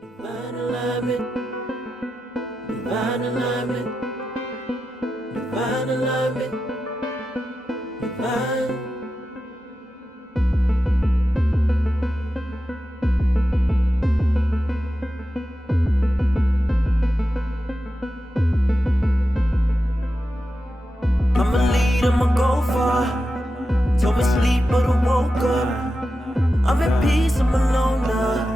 Divine alignment, divine alignment, divine alignment, divine. I'ma lead, I'ma go far. Told me sleep, but I woke up. I'm at peace, I'm alone now.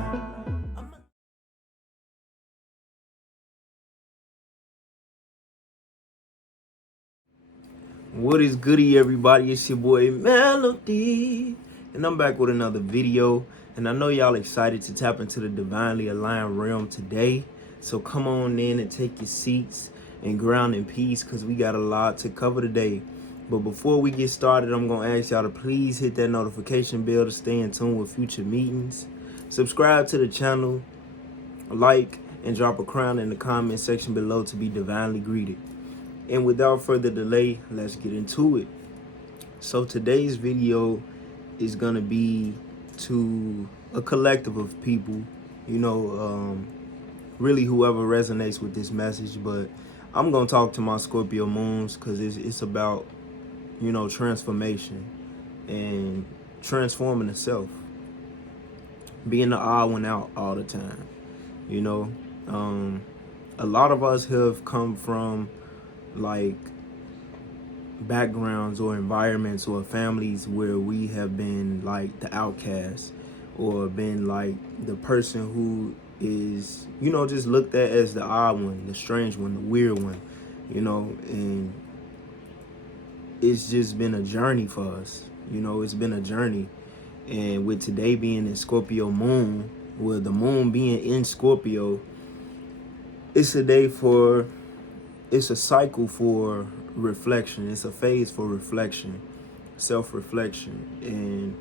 What is goody, everybody? It's your boy Melody, and I'm back with another video. And I know y'all excited to tap into the divinely aligned realm today, so come on in and take your seats and ground in peace, because we got a lot to cover today. But before we get started, I'm gonna ask y'all to please hit that notification bell to stay in tune with future meetings. Subscribe to the channel, like, and drop a crown in the comment section below to be divinely greeted. And without further delay, let's get into it. So today's video is gonna be to a collective of people, really whoever resonates with this message. But I'm gonna talk to my Scorpio Moons, because it's about, transformation and transforming the self, being the odd one out all the time. A lot of us have come from like backgrounds or environments or families where we have been like the outcast, or been like the person who is, just looked at as the odd one, the strange one, the weird one, and it's just been a journey for us. It's been a journey. And with today being in Scorpio Moon, with the moon being in Scorpio, it's a day for, it's a cycle for reflection. It's a phase for reflection, self-reflection. And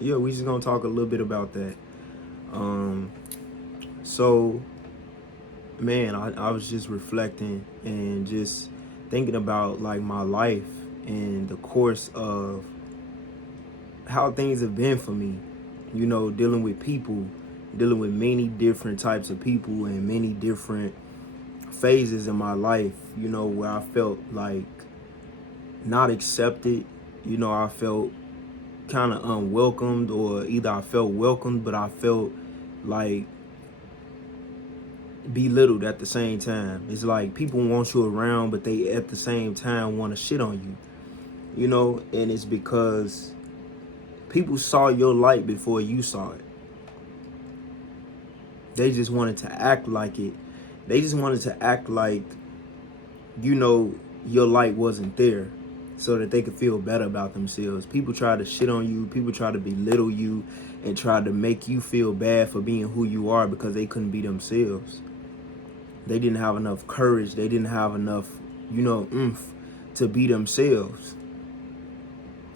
yeah, we just gonna talk a little bit about that. So man, I was just reflecting and just thinking about like my life and the course of how things have been for me, dealing with people, dealing with many different types of people and many different phases in my life, where I felt like not accepted. I felt kind of unwelcomed, or either I felt welcomed, but I felt like belittled at the same time. It's like people want you around, but they at the same time want to shit on you, and it's because people saw your light before you saw it. They just wanted to act like it. They just wanted to act like, your light wasn't there, so that they could feel better about themselves. People try to shit on you. People try to belittle you and try to make you feel bad for being who you are, because they couldn't be themselves. They didn't have enough courage. They didn't have enough, oomph to be themselves.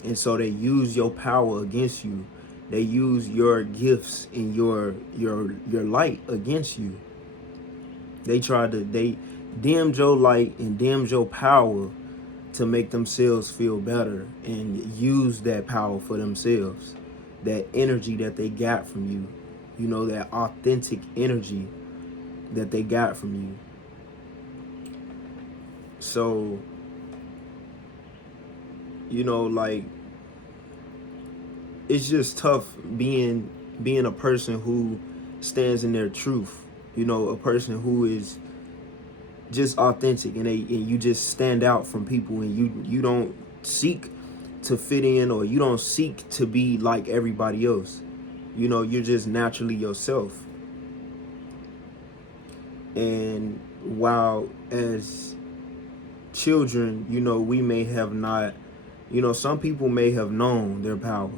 And so they use your power against you. They use your gifts and your light against you. They dimmed your light and dimmed your power to make themselves feel better, and use that power for themselves. That energy that they got from you, that authentic energy that they got from you. So, like, it's just tough being a person who stands in their truth, a person who is just authentic, and you just stand out from people, and you don't seek to fit in, or you don't seek to be like everybody else. You're just naturally yourself. And while as children, we may have not, some people may have known their power,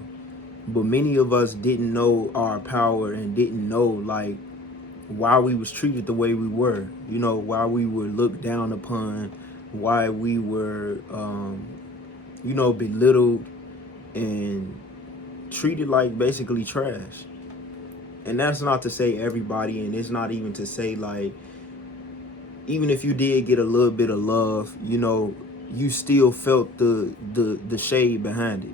but many of us didn't know our power, and didn't know like why we was treated the way we were, why we were looked down upon, why we were, belittled and treated like basically trash. And that's not to say everybody, and it's not even to say like, even if you did get a little bit of love, you still felt the shade behind it.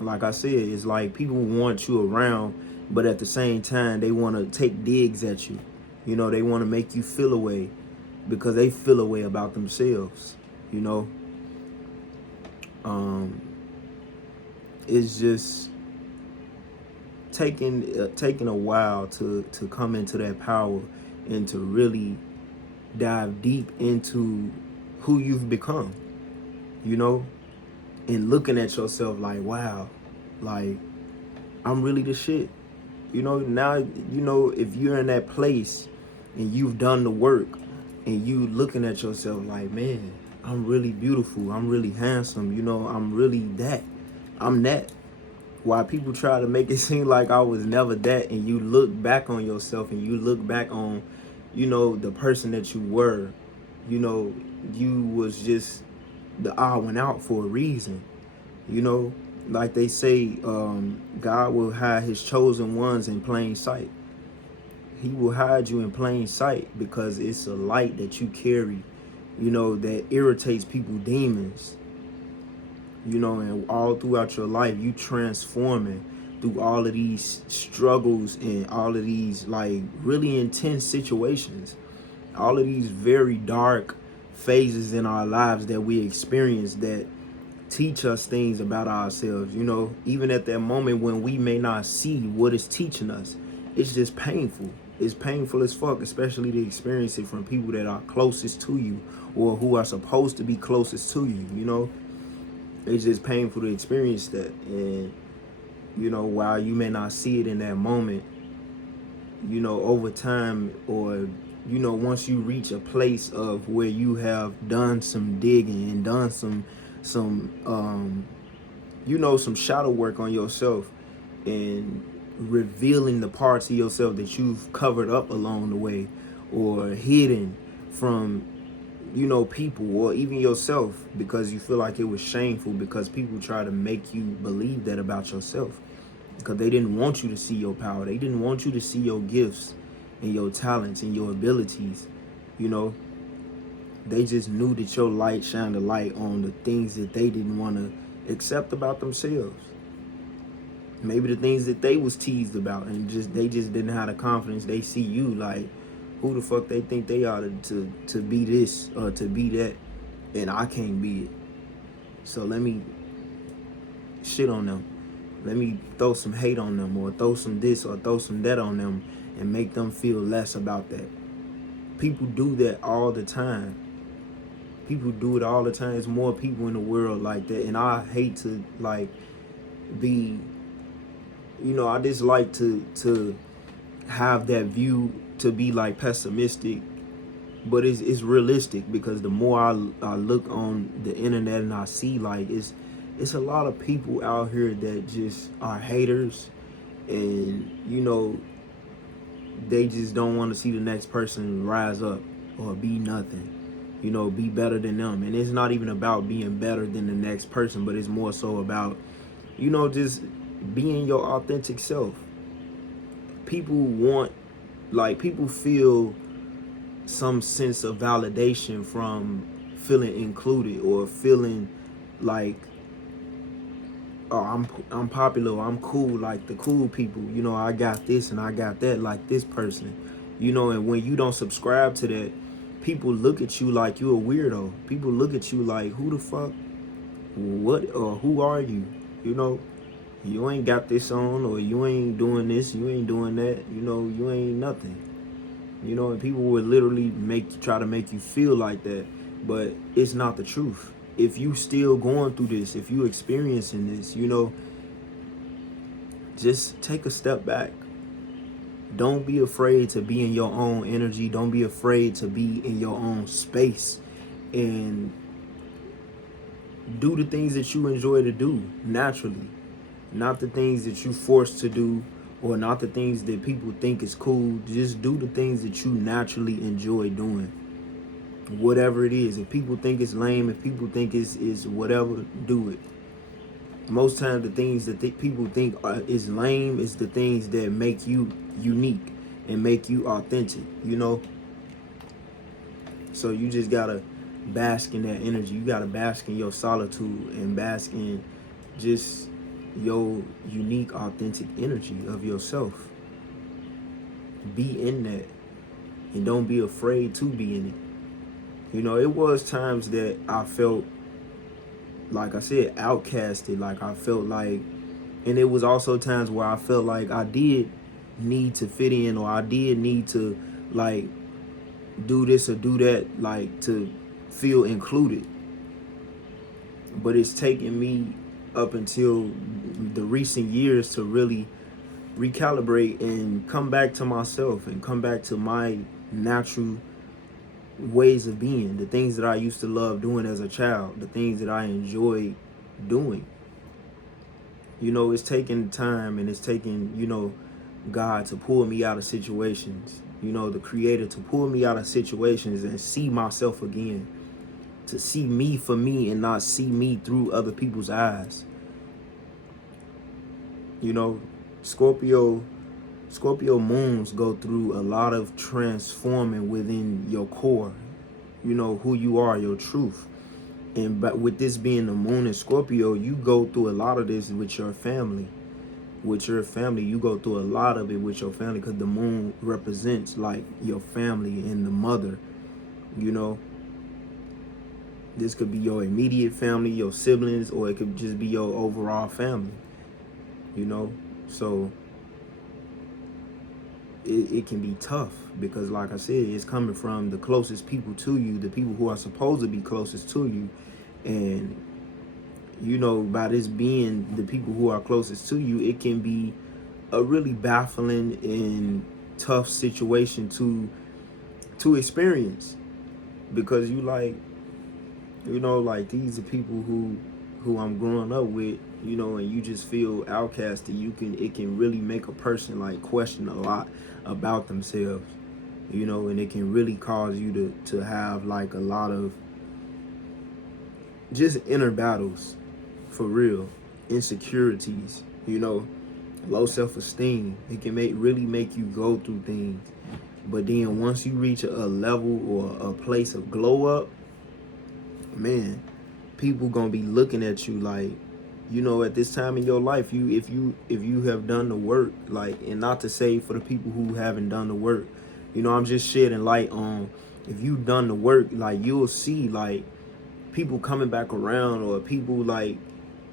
Like I said, it's like people want you around, but at the same time, they want to take digs at you. You know, they want to make you feel a way because they feel a way about themselves. You know, it's just taking a while to come into that power and to really dive deep into who you've become, you know, and looking at yourself like, wow, like, I'm really the shit. You know, now, you know, if you're in that place and you've done the work and you looking at yourself like, man, I'm really beautiful, I'm really handsome, you know, I'm really that, I'm that. Why people try to make it seem like I was never that, and you look back on yourself and you look back on, you know, the person that you were, you know, you was just the odd one out for a reason. You know, like they say, God will hide his chosen ones in plain sight. He will hide you in plain sight because it's a light that you carry, you know, that irritates people, demons. You know, and all throughout your life, you transforming through all of these struggles and all of these like really intense situations, all of these very dark phases in our lives that we experience that teach us things about ourselves. You know, even at that moment when we may not see what it's teaching us, it's just painful. It's painful as fuck, especially to experience it from people that are closest to you or who are supposed to be closest to you, you know. It's just painful to experience that. And, you know, while you may not see it in that moment, you know, over time, or, you know, once you reach a place of where you have done some digging and done some you know, some shadow work on yourself and revealing the parts of yourself that you've covered up along the way or hidden from, you know, people or even yourself because you feel like it was shameful because people try to make you believe that about yourself because they didn't want you to see your power. They didn't want you to see your gifts and your talents and your abilities. You know, they just knew that your light shined a light on the things that they didn't want to accept about themselves. Maybe the things that they was teased about, and they just didn't have the confidence. They see you like, who the fuck they think they are to be this or to be that, and I can't be it. So let me shit on them. Let me throw some hate on them or throw some this or throw some that on them and make them feel less about that. People do that all the time. People do it all the time. There's more people in the world like that, and I hate to like be, you know, I just like to have that view to be like pessimistic, but it's realistic because the more I look on the internet and I see like it's a lot of people out here that just are haters, and you know, they just don't want to see the next person rise up or be nothing, you know, be better than them. And it's not even about being better than the next person, but it's more so about, you know, just being your authentic self. People want, like, people feel some sense of validation from feeling included or feeling like, oh, I'm popular, or I'm cool like the cool people, you know, I got this and I got that like this person, you know. And when you don't subscribe to that, people look at you like you a weirdo. People look at you like, who the fuck, what, or who are you? You know, you ain't got this on, or you ain't doing this, you ain't doing that, you know, you ain't nothing. You know, and people would literally try to make you feel like that, but it's not the truth. If you still going through this, if you experiencing this, you know, just take a step back. Don't be afraid to be in your own energy. Don't be afraid to be in your own space and do the things that you enjoy to do naturally, not the things that you forced to do or not the things that people think is cool. Just do the things that you naturally enjoy doing. Whatever it is. If people think it's lame, if people think it's whatever, do it. Most times the things that people think is lame is the things that make you unique and make you authentic, you know. So you just gotta bask in that energy. You gotta bask in your solitude and bask in just your unique, authentic energy of yourself. Be in that, and don't be afraid to be in it. You know, it was times that I felt, like I said, outcasted. Like I felt like, and it was also times where I felt like I did need to fit in, or I did need to like do this or do that, like to feel included. But it's taken me up until the recent years to really recalibrate and come back to myself and come back to my natural ways of being, the things that I used to love doing as a child, the things that I enjoyed doing. You know, it's taken time, and it's taken, you know, God to pull me out of situations, you know, the Creator to pull me out of situations and see myself again, to see me for me and not see me through other people's eyes. You know, Scorpio moons go through a lot of transforming within your core, you know, who you are, your truth. And but with this being the moon in Scorpio, you go through a lot of this with your family. With your family, you go through a lot of it with your family, because the moon represents like your family and the mother. You know, this could be your immediate family, your siblings, or it could just be your overall family. You know, so it can be tough, because like I said, it's coming from the closest people to you, the people who are supposed to be closest to you. And you know, by this being the people who are closest to you, it can be a really baffling and tough situation to experience, because you like, you know, like these are people who I'm growing up with, you know, and you just feel outcasted. It can really make a person like question a lot about themselves, you know, and it can really cause you to have like a lot of just inner battles, for real, insecurities, you know, low self-esteem. It can really make you go through things. But then once you reach a level or a place of glow up, man, people gonna be looking at you like, you know, at this time in your life, if you have done the work, like, and not to say for the people who haven't done the work, you know, I'm just shedding light on, if you've done the work, like, you'll see like people coming back around, or people like,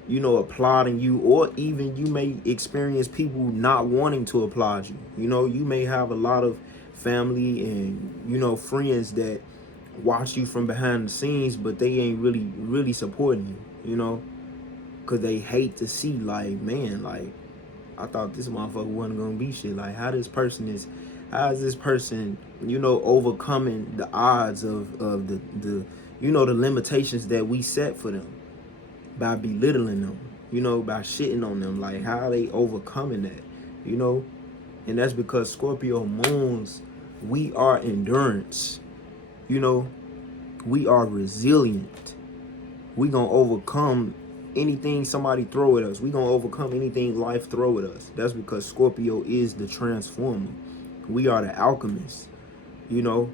you know, applauding you, or even you may experience people not wanting to applaud you. You know, you may have a lot of family and, you know, friends that watch you from behind the scenes, but they ain't really supporting you, you know, because they hate to see like, man, like, I thought this motherfucker wasn't gonna be shit. Like, how is this person, you know, overcoming the odds of the you know, the limitations that we set for them, by belittling them, you know, by shitting on them. Like, how are they overcoming that, you know? And that's because Scorpio moons, we are endurance, you know, we are resilient. We gonna overcome anything somebody throw at us. We gonna overcome anything life throw at us. That's because Scorpio is the transformer. We are the alchemists, you know.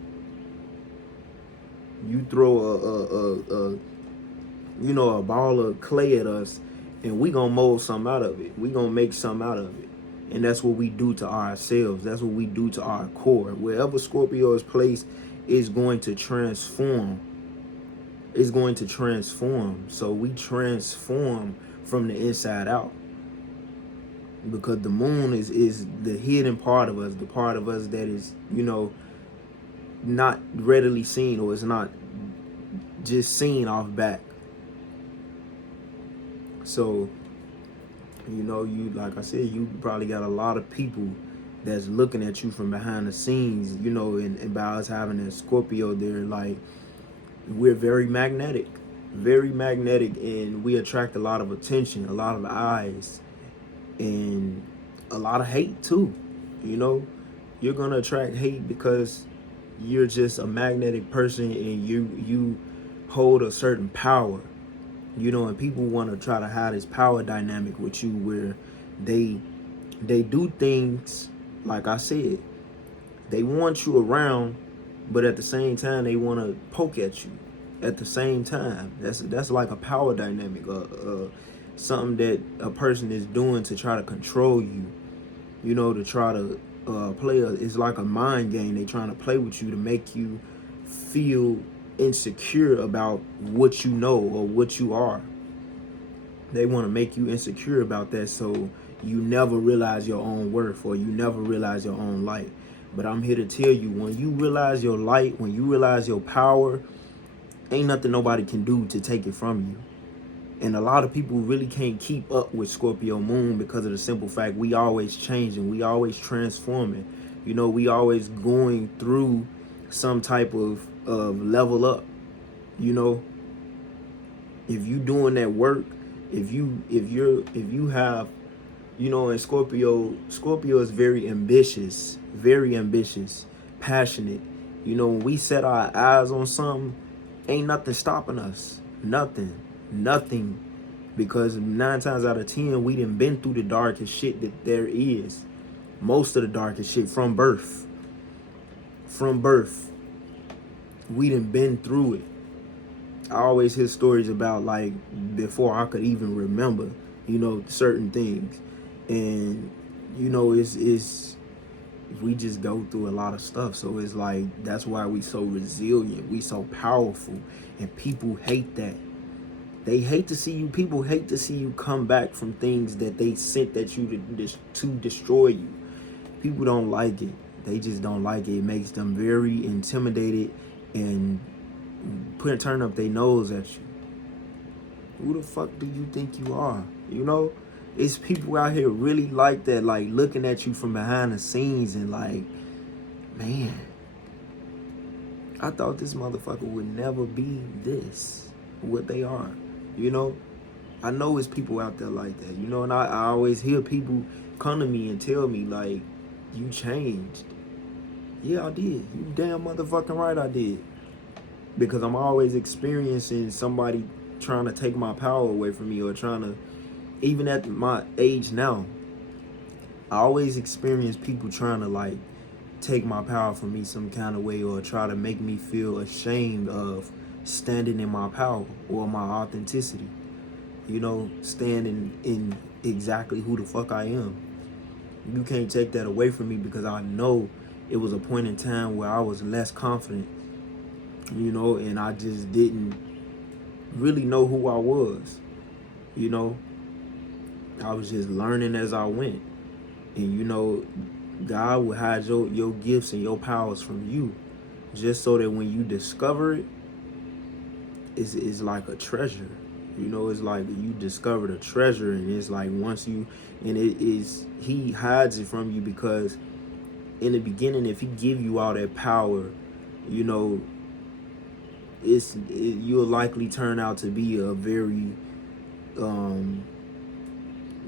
You throw you know, a ball of clay at us, and we gonna mold something out of it. We gonna make something out of it. And that's what we do to ourselves. That's what we do to our core. Wherever Scorpio is placed, is going to transform. It's going to transform. So we transform from the inside out, because the moon is the hidden part of us, the part of us that is, you know, not readily seen, or it's not just seen off back. So, you know, you, like I said, you probably got a lot of people that's looking at you from behind the scenes, you know, and by us having a Scorpio there, like, we're very magnetic, and we attract a lot of attention, a lot of eyes, and a lot of hate too. You know, you're gonna attract hate because you're just a magnetic person, and you hold a certain power, you know, and people want to try to hide this power dynamic with you, where they do things, like I said, they want you around, but at the same time they want to poke at you at the same time. That's like a power dynamic. something that a person is doing to try to control you, you know, to try to it's like a mind game. They trying to play with you to make you feel insecure about what you know or what you are. They want to make you insecure about that, so you never realize your own worth, or you never realize your own light. But I'm here to tell you, when you realize your light, when you realize your power, ain't nothing nobody can do to take it from you. And a lot of people really can't keep up with Scorpio Moon because of the simple fact we always changing, we always transforming. You know, we always going through some type of level up. You know, if you doing that work, if you have, you know, and Scorpio is very ambitious, passionate. You know, when we set our eyes on something, ain't nothing stopping us. Nothing. Because 9 times out of 10, we done been through the darkest shit that there is. Most of the darkest shit from birth. We done been through it. I always hear stories about, like, before I could even remember, you know, certain things. And, you know, it's we just go through a lot of stuff. So it's like, that's why we so resilient, we so powerful, and people hate that. They hate to see you, people hate to see you come back from things that they sent at you to destroy you. People don't like it. They just don't like it. It makes them very intimidated and turn up their nose at you. Who the fuck do you think you are? You know? It's people out here really like that, like looking at you from behind the scenes and like, man, I thought this motherfucker would never be this, what they are. You know? I know it's people out there like that, you know, and I always hear people come to me and tell me, like, you changed. Yeah, I did. You damn motherfucking right I did. Because I'm always experiencing somebody trying to take my power away from me, or trying to, even at my age now, I always experience people trying to, like, take my power from me some kind of way, or try to make me feel ashamed of standing in my power or my authenticity. You know, standing in exactly who the fuck I am. You can't take that away from me, because I know it was a point in time where I was less confident, you know, and I just didn't really know who I was, you know. I was just learning as I went. And, you know, God will hide your gifts and your powers from you, just so that when you discover it, it's like a treasure. You know, it's like you discovered a treasure, and it's like once you, and he hides it from you, because in the beginning, if he give you all that power, you know, you'll likely turn out to be a very, you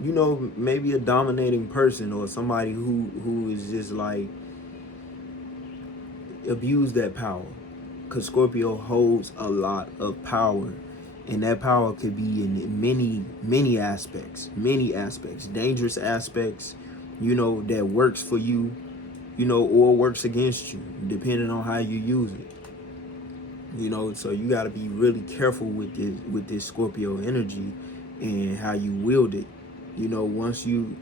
know, maybe a dominating person, or somebody who is just like abuse that power. Because Scorpio holds a lot of power, and that power could be in many aspects, dangerous aspects, you know, that works for you, you know, or works against you, depending on how you use it. You know, so you got to be really careful with this Scorpio energy and how you wield it. You know, once you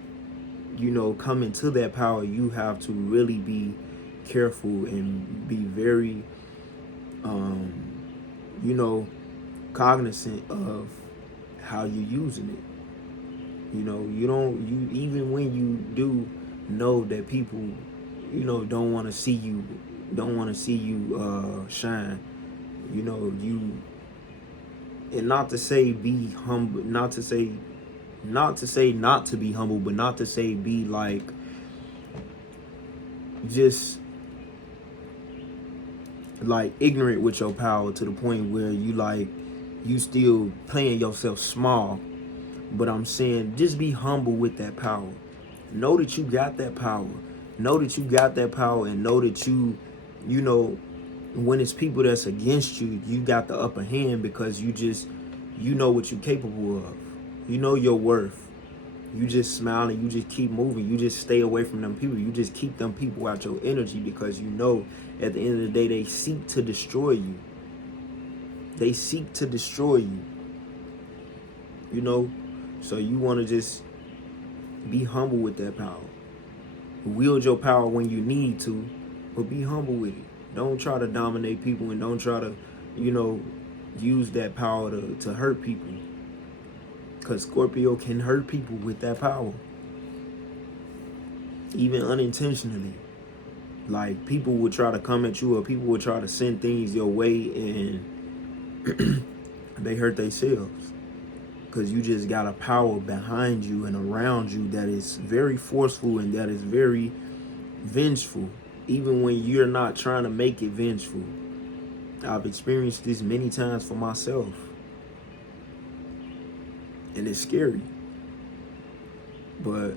know, come into that power, you have to really be careful and be very, you know, cognizant of how you're using it. You know, even when you do know that people, you know, don't want to see you shine. You know, and not to say be humble, not to say not to be humble, but not to say be like just like ignorant with your power, to the point where you still playing yourself small. But I'm saying, just be humble with that power. Know that you got that power. And know that you know, when it's people that's against you, you got the upper hand, because you know what you're capable of. You know your worth. You just smile and you just keep moving. You just stay away from them people. You just keep them people out your energy, because you know at the end of the day, they seek to destroy you. You know, So you want to just be humble with that power. Wield your power when you need to, but be humble with it. Don't try to dominate people, and don't try to, use that power to hurt people. Because Scorpio can hurt people with that power. Even unintentionally. Like, people would try to come at you, or people would try to send things your way, and they hurt themselves. Because you just got a power behind you and around you that is very forceful and that is very vengeful, even when you're not trying to make it vengeful. I've experienced this many times for myself, and it's scary. But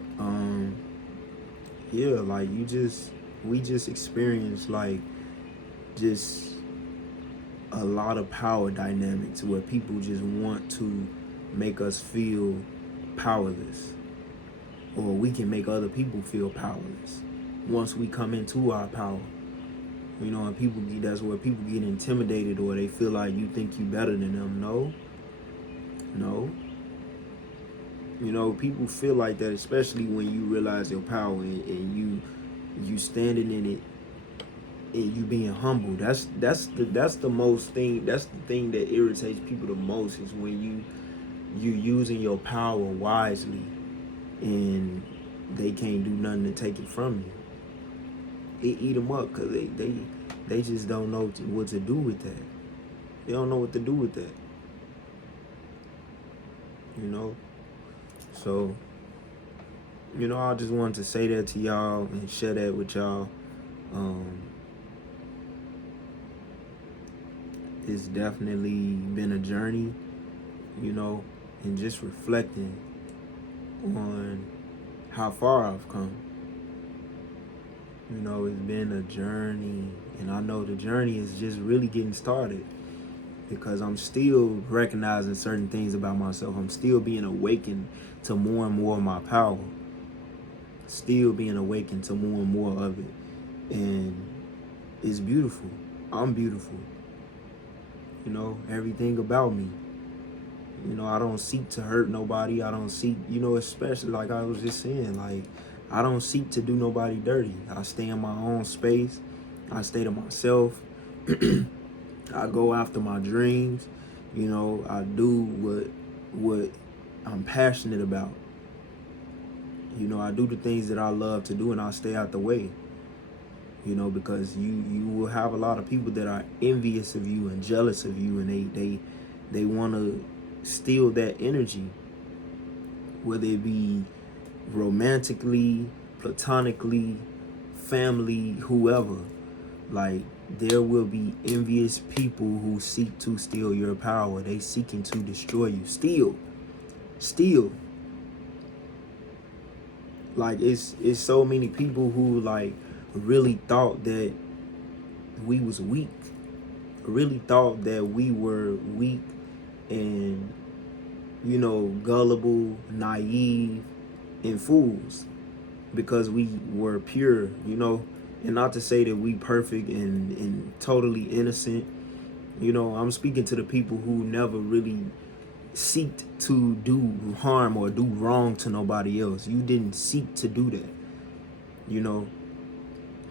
yeah, like, we just experienced like just a lot of power dynamics where people just want to make us feel powerless, or we can make other people feel powerless once we come into our power. And that's where people get intimidated, or they feel like you think you better than them. No. People feel like that, especially when you realize your power, and you standing in it, and you being humble. That's the most thing. That's the thing that irritates people the most, is when you using your power wisely, and they can't do nothing to take it from you. It eat them up, because they just don't know what to do with that. They don't know what to do with that. So, I just wanted to say that to y'all and share that with y'all. It's definitely been a journey, and just reflecting on how far I've come. It's been a journey, and I know the journey is just really getting started, because I'm still recognizing certain things about myself. I'm still being awakened to more and more of my power. Still being awakened to more and more of it. And it's beautiful. I'm beautiful. Everything about me. I don't seek to hurt nobody. I don't seek, especially like I was just saying, like, I don't seek to do nobody dirty. I stay in my own space. I stay to myself. I go after my dreams. I do what I'm passionate about. I do the things that I love to do, and I stay out the way. Because you will have a lot of people that are envious of you and jealous of you, and they want to steal that energy, whether it be romantically, platonically, family, whoever. Like, there will be envious people who seek to steal your power. They seeking to destroy you. Steal. Like, it's so many people who, like, really thought that we was weak. Really thought that we were weak and, gullible, naive, and fools, because we were pure, and not to say that we perfect and totally innocent. I'm speaking to the people who never really seeked to do harm or do wrong to nobody else. You didn't seek to do that.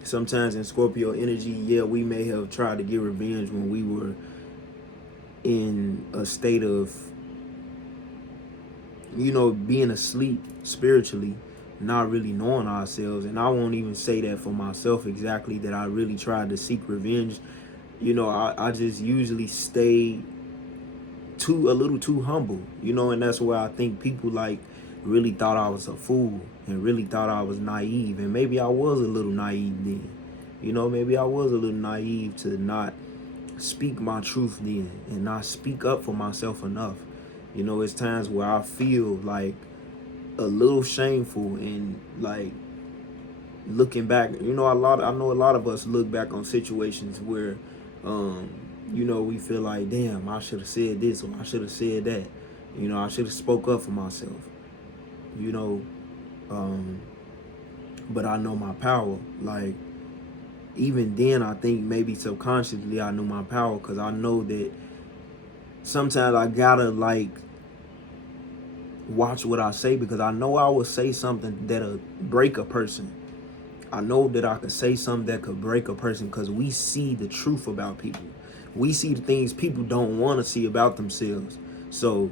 Sometimes in Scorpio energy, yeah, we may have tried to get revenge when we were in a state of, being asleep spiritually, not really knowing ourselves. And I won't even say that for myself exactly, that I really tried to seek revenge. I just usually stay a little too humble, and that's where I think people like really thought I was a fool and really thought I was naive. And maybe I was a little naive then. Maybe I was a little naive to not speak my truth then and not speak up for myself enough. It's times where I feel like a little shameful, and like looking back, I know a lot of us look back on situations where we feel like, damn, I should have said this, or I should have said that. I should have spoke up for myself. But I know my power. Like, even then, I think maybe subconsciously I knew my power, because I know that sometimes I gotta, like, watch what I say, because I know I will say something that'll break a person. I know that I could say something that could break a person, because we see the truth about people. We see the things people don't want to see about themselves. So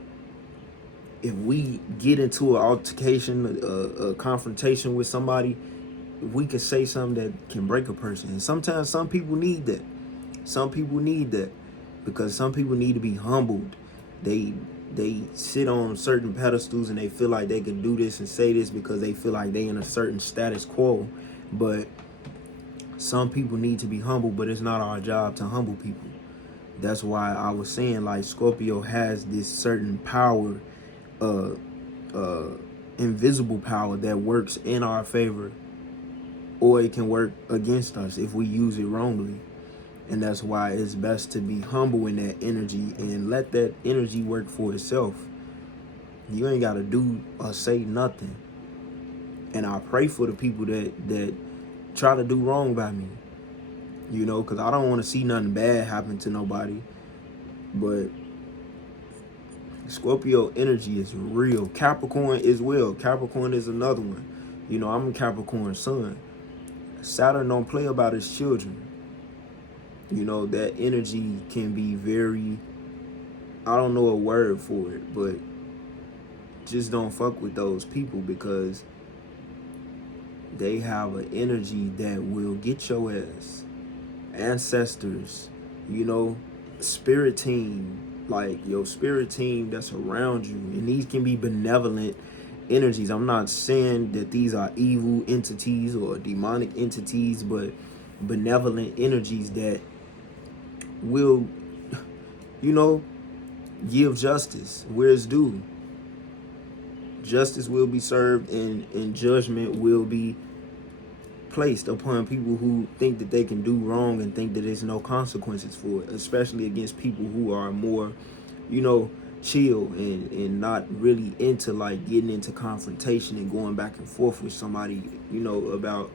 if we get into an altercation, a confrontation with somebody, we can say something that can break a person. And sometimes some people need that. Some people need that, because some people need to be humbled. They sit on certain pedestals and they feel like they can do this and say this because they feel like they in a certain status quo. But some people need to be humble, but it's not our job to humble people. That's why I was saying, like, Scorpio has this certain power, invisible power that works in our favor, or it can work against us if we use it wrongly. And that's why it's best to be humble in that energy and let that energy work for itself. You ain't got to do or say nothing. And I pray for the people that try to do wrong by me, you know, because I don't want to see nothing bad happen to nobody. But Scorpio energy is real. Capricorn as well. Capricorn is another one. You know, I'm a Capricorn sun. Saturn don't play about his children. You know, that energy can be very, I don't know a word for it, but just don't fuck with those people, because they have an energy that will get your ass. Ancestors, you know, spirit team, like your spirit team that's around you. And these can be benevolent energies. I'm not saying that these are evil entities or demonic entities, but benevolent energies that will, you know, give justice where it's due. Justice will be served, and judgment will be placed upon people who think that they can do wrong and think that there's no consequences for it, especially against people who are more, you know, chill and not really into like getting into confrontation and going back and forth with somebody, you know, about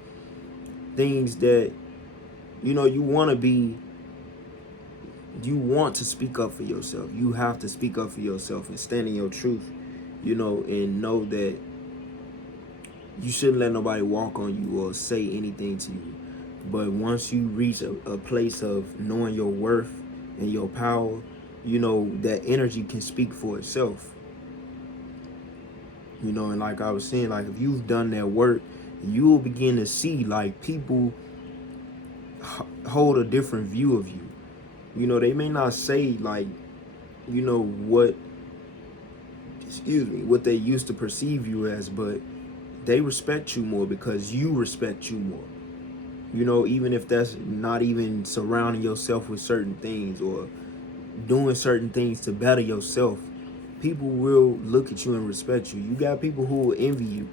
things that, you know, you want to speak up for yourself. You have to speak up for yourself and stand in your truth, you know, and know that you shouldn't let nobody walk on you or say anything to you. But once you reach a place of knowing your worth and your power, you know, that energy can speak for itself. You know, and like I was saying, like if you've done that work, you will begin to see like people hold a different view of you. You know, they may not say like, you know, what they used to perceive you as, but they respect you more because you respect you more. You know, even if that's not even surrounding yourself with certain things or doing certain things to better yourself, people will look at you and respect you. You got people who will envy you,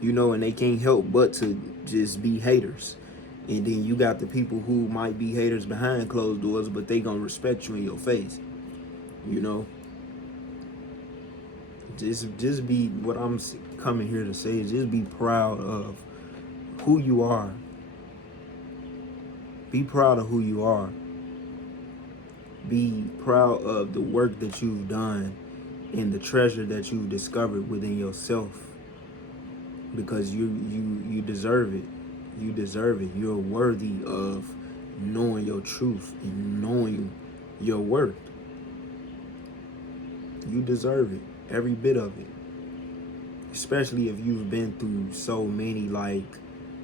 you know, and they can't help but to just be haters. And then you got the people who might be haters behind closed doors, but they gonna respect you in your face, you know. Just be, what I'm coming here to say is just be proud of who you are. Be proud of who you are. Be proud of the work that you've done and the treasure that you've discovered within yourself, because you deserve it. You deserve it. You're worthy of knowing your truth and knowing your worth. You deserve it. Every bit of it. Especially if you've been through so many like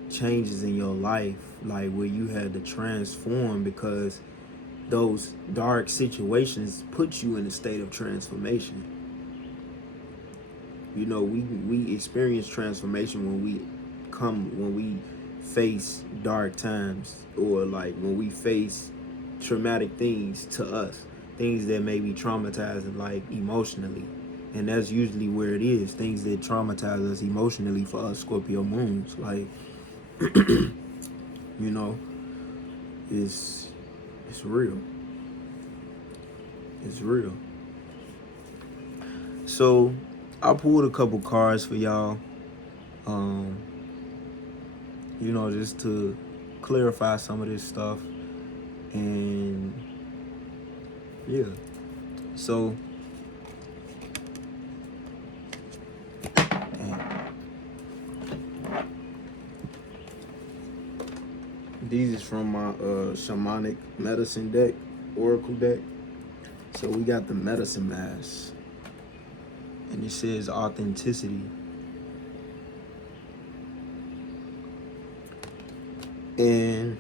changes in your life, like where you had to transform, because those dark situations put you in a state of transformation. You know, we experience transformation when we face dark times, or like when we face traumatic things to us, things that may be traumatizing like emotionally. And that's usually where it is, things that traumatize us emotionally for us Scorpio moons. Like, you know, it's real. It's real. So I pulled a couple cards for y'all, you know, just to clarify some of this stuff. And yeah, so These is from my shamanic medicine deck, oracle deck. So we got the medicine mask, and it says authenticity. And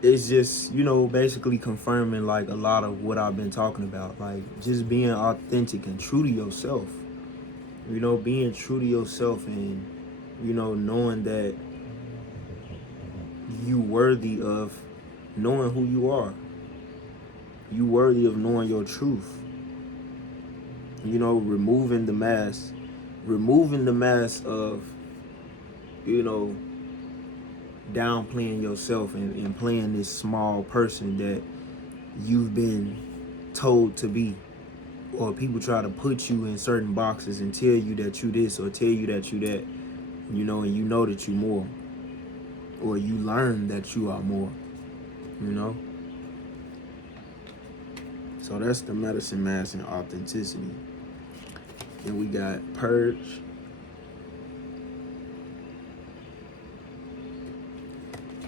it's just, you know, basically confirming like a lot of what I've been talking about, like just being authentic and true to yourself. You know, being true to yourself, and, you know, knowing that you worthy of knowing who you are. You worthy of knowing your truth. You know, removing the mask of, you know, downplaying yourself and playing this small person that you've been told to be. Or people try to put you in certain boxes and tell you that you this or tell you that you that, you know, and you know that you more. Or you learn that you are more, you know? So that's the medicine mask and authenticity. Then we got Purge.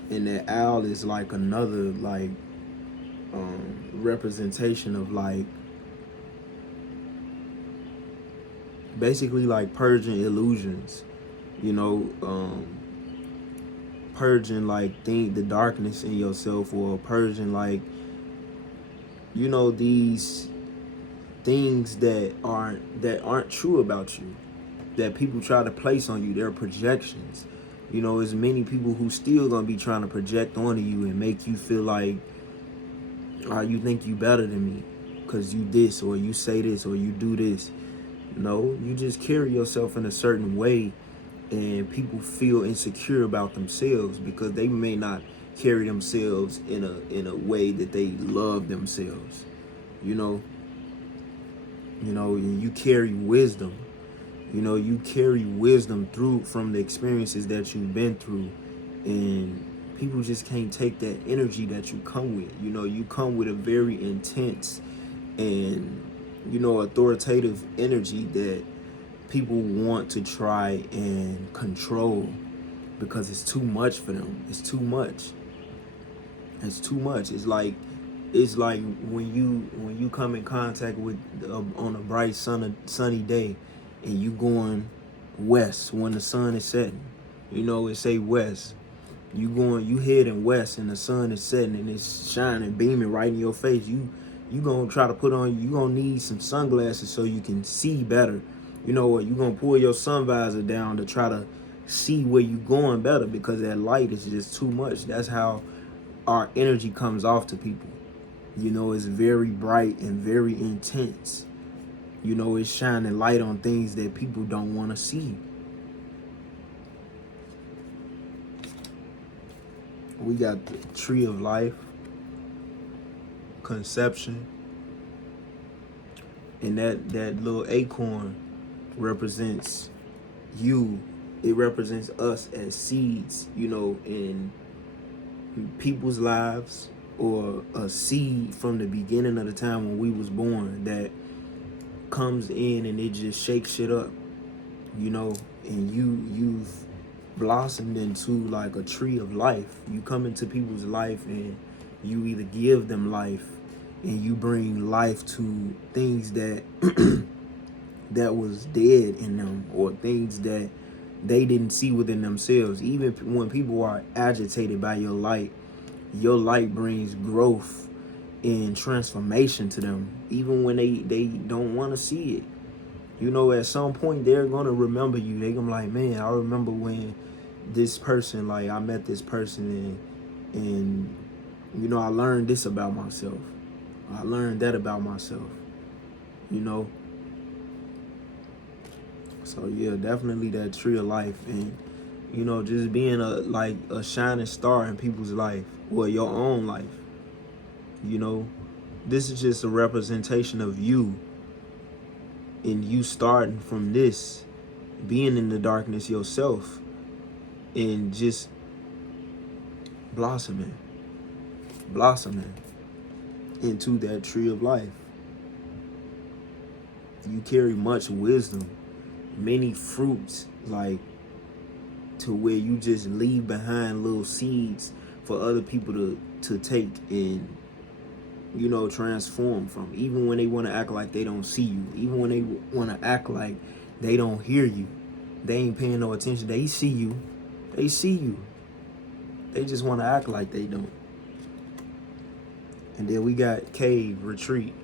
And that owl is like another like representation of like basically like purging illusions, you know, purging like the darkness in yourself, or purging like, you know, these things that aren't true about you, that people try to place on you. They're projections. You know, there's many people who still gonna be trying to project onto you and make you feel like, you think you better than me because you this, or you say this, or you do this. No, you just carry yourself in a certain way, and people feel insecure about themselves because they may not carry themselves in a way that they love themselves. You know, you carry wisdom. You know, you carry wisdom from the experiences that you've been through, and people just can't take that energy that you come with. You know, you come with a very intense and, you know, authoritative energy that people want to try and control because it's too much for them. It's too much. It's too much. It's like when you come in contact with on a bright sunny day, and you going west when the sun is setting. You know, it say west. You heading west and the sun is setting and it's shining, beaming right in your face. You gonna try to you gonna need some sunglasses so you can see better. You know what? You gonna pull your sun visor down to try to see where you going better, because that light is just too much. That's how our energy comes off to people. You know, it's very bright and very intense. You know, it's shining light on things that people don't want to see. We got the tree of life, conception, and that little acorn represents you. It represents us as seeds, you know, in people's lives, or a seed from the beginning of the time when we was born that comes in and it just shakes shit up, you know, and you've blossomed into like a tree of life. You come into people's life and you either give them life, and you bring life to things that that was dead in them, or things that they didn't see within themselves. Even when people are agitated by your light brings growth and transformation to them, even when they don't want to see it. You know, at some point they're gonna remember you. They're gonna be like, man, I remember when this person, like I met this person, and you know, I learned this about myself. I learned that about myself. You know. So yeah, definitely that tree of life, and you know, just being a shining star in people's life, or your own life. You know, this is just a representation of you, and you starting from this, being in the darkness yourself, and just blossoming into that tree of life. You carry much wisdom, many fruits, like to where you just leave behind little seeds for other people to take and, you know, transform from. Even when they want to act like they don't see you, even when they want to act like they don't hear you, they ain't paying no attention. They see you. They see you. They just want to act like they don't. And then we got cave, retreat.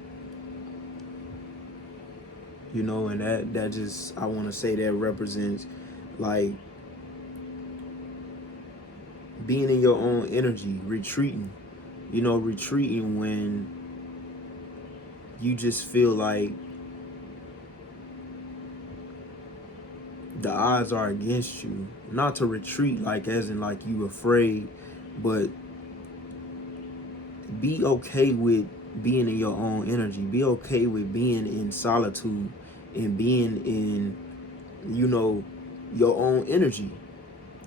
You know, and that just, I want to say that represents like being in your own energy, retreating. You know, retreating when you just feel like the odds are against you. Not to retreat like as in like you afraid, but be okay with being in your own energy. Be okay with being in solitude and being in, you know, your own energy,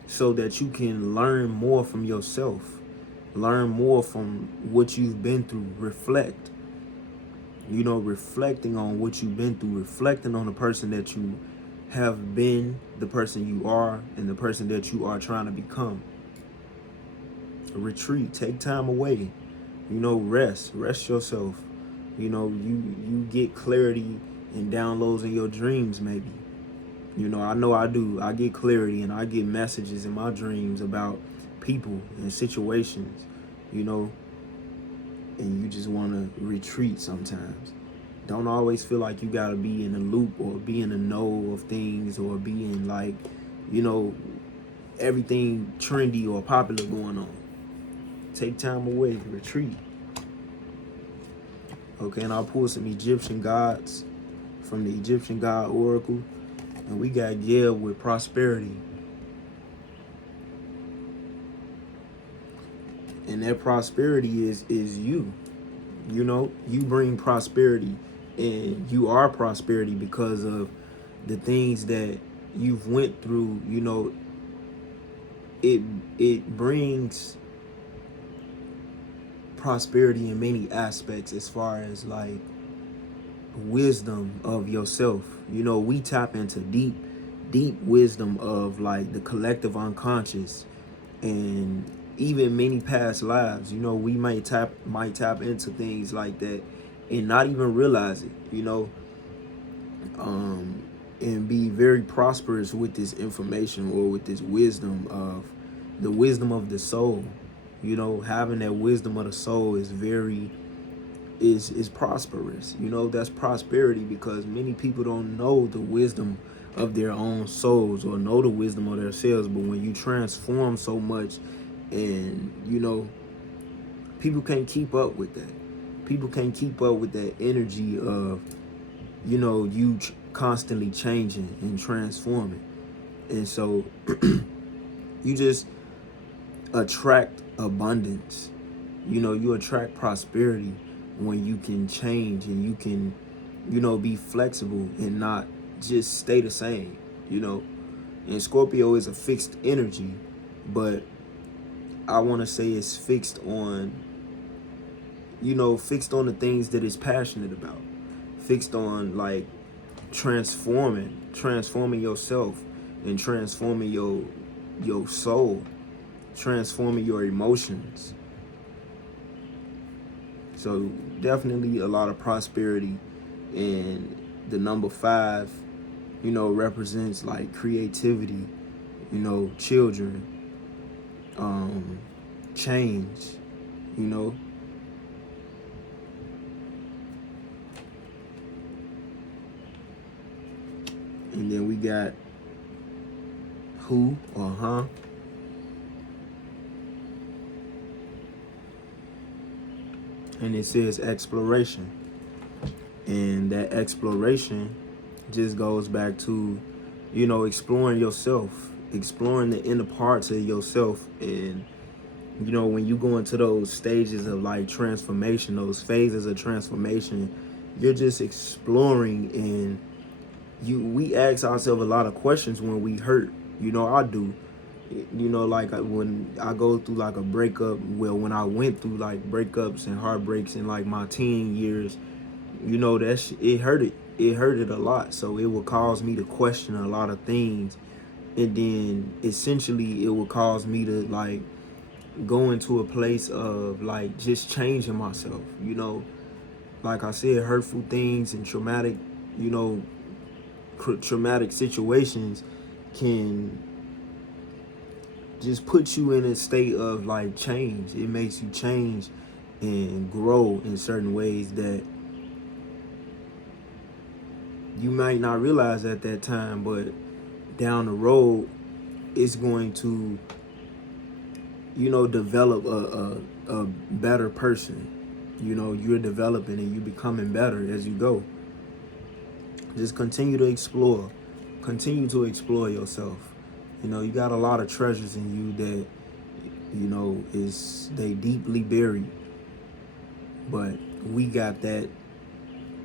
so that you can learn more from yourself, learn more from what you've been through, reflect. You know, reflecting on what you've been through, reflecting on the person that you have been, the person you are, and the person that you are trying to become. Retreat, take time away. You know, rest yourself. You know, you get clarity and downloads in your dreams maybe. You know I do. I get clarity and I get messages in my dreams about people and situations, you know, and you just want to retreat sometimes. Don't always feel like you got to be in a loop or be in the know of things or be in like, you know, everything trendy or popular going on. Take time away, retreat. Okay, and I'll pull some Egyptian gods from the Egyptian God Oracle. And we got Geb with prosperity. And that prosperity is you. You know, you bring prosperity, and you are prosperity because of the things that you've went through. You know, it brings prosperity in many aspects as far as like wisdom of yourself. You know, we tap into deep wisdom of like the collective unconscious and even many past lives. You know, we might tap into things like that and not even realize it, you know, and be very prosperous with this information or with this wisdom of the soul. You know, having that wisdom of the soul is is prosperous. You know, that's prosperity, because many people don't know the wisdom of their own souls or know the wisdom of themselves. But when you transform so much, and you know, people can't keep up with that. People can't keep up with that energy of, you know, you constantly changing and transforming. And so you just attract abundance. You know, you attract prosperity when you can change and you can, you know, be flexible and not just stay the same, you know. And Scorpio is a fixed energy, but I want to say it's fixed on, you know, fixed on the things that it's passionate about, fixed on like transforming yourself and transforming your soul, transforming your emotions. So definitely a lot of prosperity. And the number 5, you know, represents like creativity, you know, children, change, you know. And then we got who or huh. And it says exploration. And that exploration just goes back to, you know, exploring yourself, exploring the inner parts of yourself. And, you know, when you go into those stages of like transformation, those phases of transformation, you're just exploring. And we ask ourselves a lot of questions when we hurt. You know, I do. You know, like when I go through like a breakup, well, when I went through like breakups and heartbreaks in like my teen years, you know, it hurted a lot. So it would cause me to question a lot of things. And then essentially it would cause me to like going to a place of like just changing myself, you know. Like I said, hurtful things and traumatic, you know, traumatic situations can just put you in a state of like change. It makes you change and grow in certain ways that you might not realize at that time, but down the road it's going to, you know, develop a better person. You know, you're developing and you're becoming better as you go. Just continue to explore. Continue to explore yourself. You know, you got a lot of treasures in you that, you know, they deeply buried. But we got that.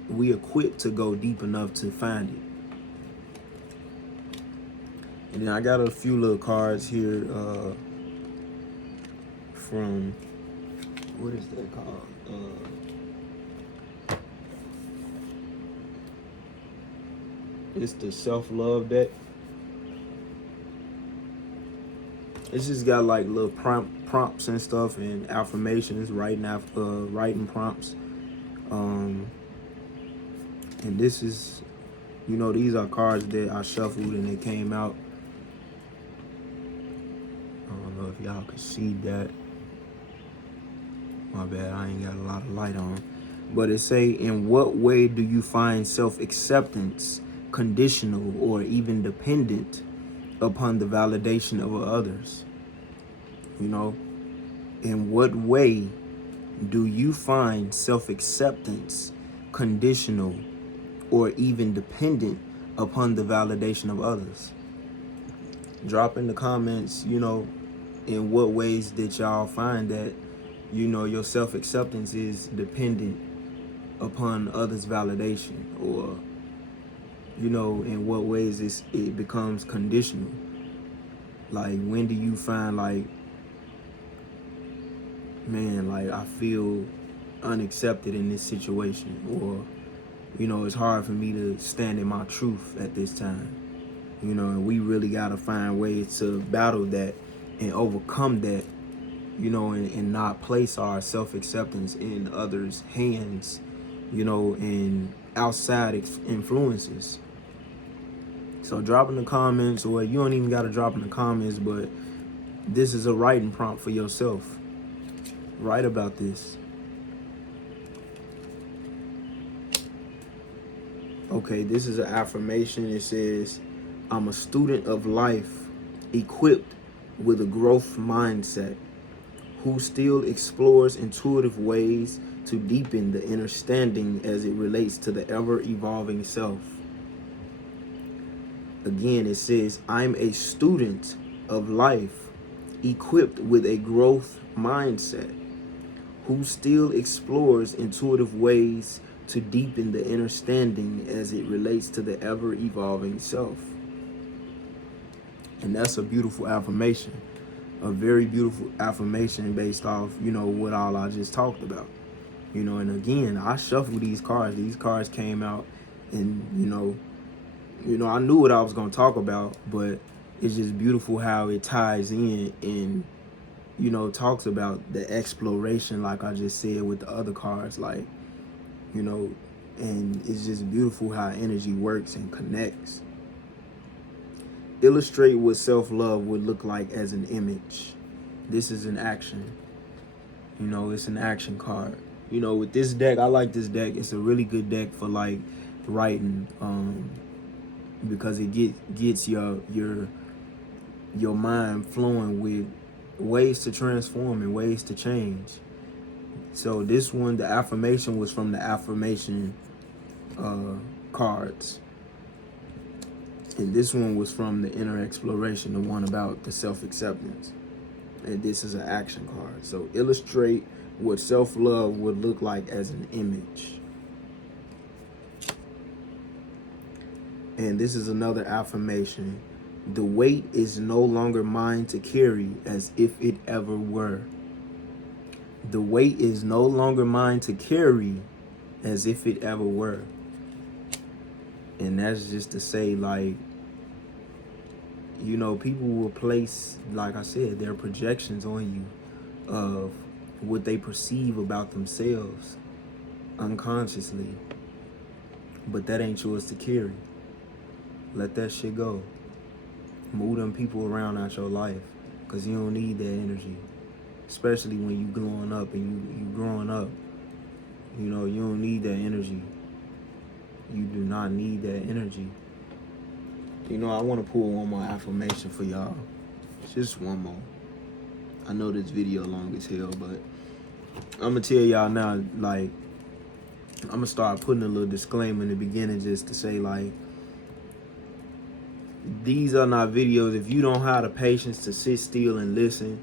We equipped to go deep enough to find it. And then I got a few little cards here from, what is that called? It's the self-love deck. It's just got like little prompts and stuff and affirmations, writing prompts. And this is, you know, these are cards that I shuffled and they came out. I don't know if y'all can see that. My bad, I ain't got a lot of light on. But it say, in what way do you find self-acceptance conditional or even dependent upon the validation of others? You know, in what way do you find self-acceptance conditional or even dependent upon the validation of others? Drop in the comments, you know, in what ways that y'all find that, you know, your self-acceptance is dependent upon others' validation, or, you know, in what ways it becomes conditional. Like, when do you find like, man, like I feel unaccepted in this situation, or, you know, it's hard for me to stand in my truth at this time, you know, and we really got to find ways to battle that and overcome that, you know, and not place our self-acceptance in others' hands, you know, and outside influences. So drop in the comments, or you don't even got to drop in the comments, but this is a writing prompt for yourself. Write about this. Okay, this is an affirmation. It says, I'm a student of life, equipped with a growth mindset, who still explores intuitive ways to deepen the understanding as it relates to the ever-evolving self. Again, it says, I'm a student of life, equipped with a growth mindset, who still explores intuitive ways to deepen the understanding as it relates to the ever-evolving self. And that's a beautiful affirmation. A very beautiful affirmation based off, you know, what all I just talked about. You know, and again, I shuffled these cards. These cards came out, and, you know, I knew what I was going to talk about, but it's just beautiful how it ties in and, you know, talks about the exploration, like I just said with the other cards, like, you know, and it's just beautiful how energy works and connects. Illustrate what self-love would look like as an image. This is an action. You know, it's an action card. You know, with this deck, I like this deck. It's a really good deck for like writing, because it gets your mind flowing with ways to transform and ways to change. So this one, the affirmation was from the affirmation cards. And this one was from the inner exploration, the one about the self-acceptance. And this is an action card. So illustrate what self-love would look like as an image. And this is another affirmation. The weight is no longer mine to carry as if it ever were. The weight is no longer mine to carry as if it ever were. And that's just to say, like, you know, people will place, like I said, their projections on you, of what they perceive about themselves unconsciously. But that ain't yours to carry. Let that shit go. Move them people around out your life, because you don't need that energy. Especially when you growing up and you growing up. You know, you don't need that energy. You do not need that energy. You know, I want to pull one more affirmation for y'all. Just one more. I know this video long as hell, but I'm going to tell y'all now, like, I'm going to start putting a little disclaimer in the beginning just to say, like, these are not videos. If you don't have the patience to sit still and listen,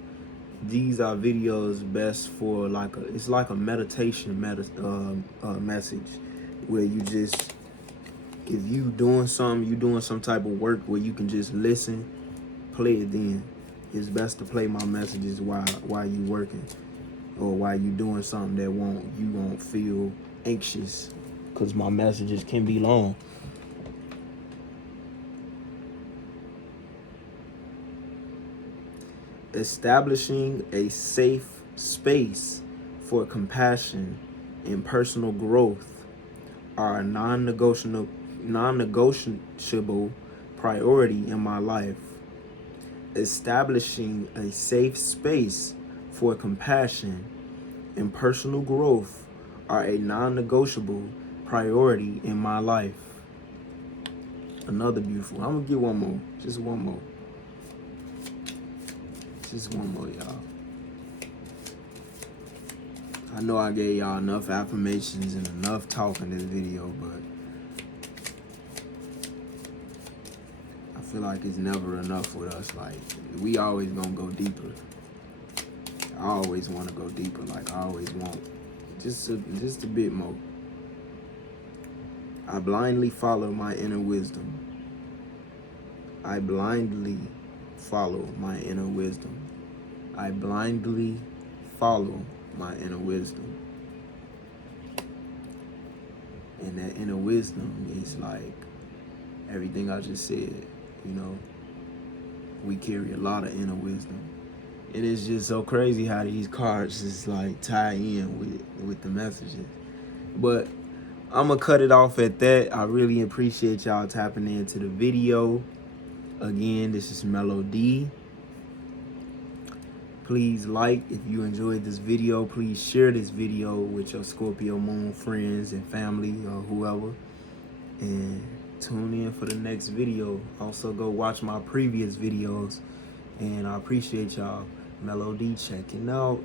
these are videos best for it's like a meditation message where you just, if you doing something, you doing some type of work where you can just listen, play it then. It's best to play my messages while you working or while you doing something that you won't feel anxious, because my messages can be long. Establishing a safe space for compassion and personal growth are a non-negotiable priority in my life. Establishing a safe space for compassion and personal growth are a non-negotiable priority in my life. Another beautiful. I'm gonna get one more. Just one more. Just one more, y'all. I know I gave y'all enough affirmations and enough talk in this video, but I feel like it's never enough with us. Like, we always gonna go deeper. I always want to go deeper. Like, I always want just a bit more. I blindly follow my inner wisdom. I blindly follow my inner wisdom. I blindly follow my inner wisdom. And that inner wisdom is like everything I just said, you know. We carry a lot of inner wisdom. And it's just so crazy how these cards just like tie in with the messages. But I'm gonna cut it off at that. I really appreciate y'all tapping into the video. Again, this is Melody. Please like if you enjoyed this video. Please share this video with your Scorpio Moon friends and family or whoever. And tune in for the next video. Also, go watch my previous videos. And I appreciate y'all. Melody checking out.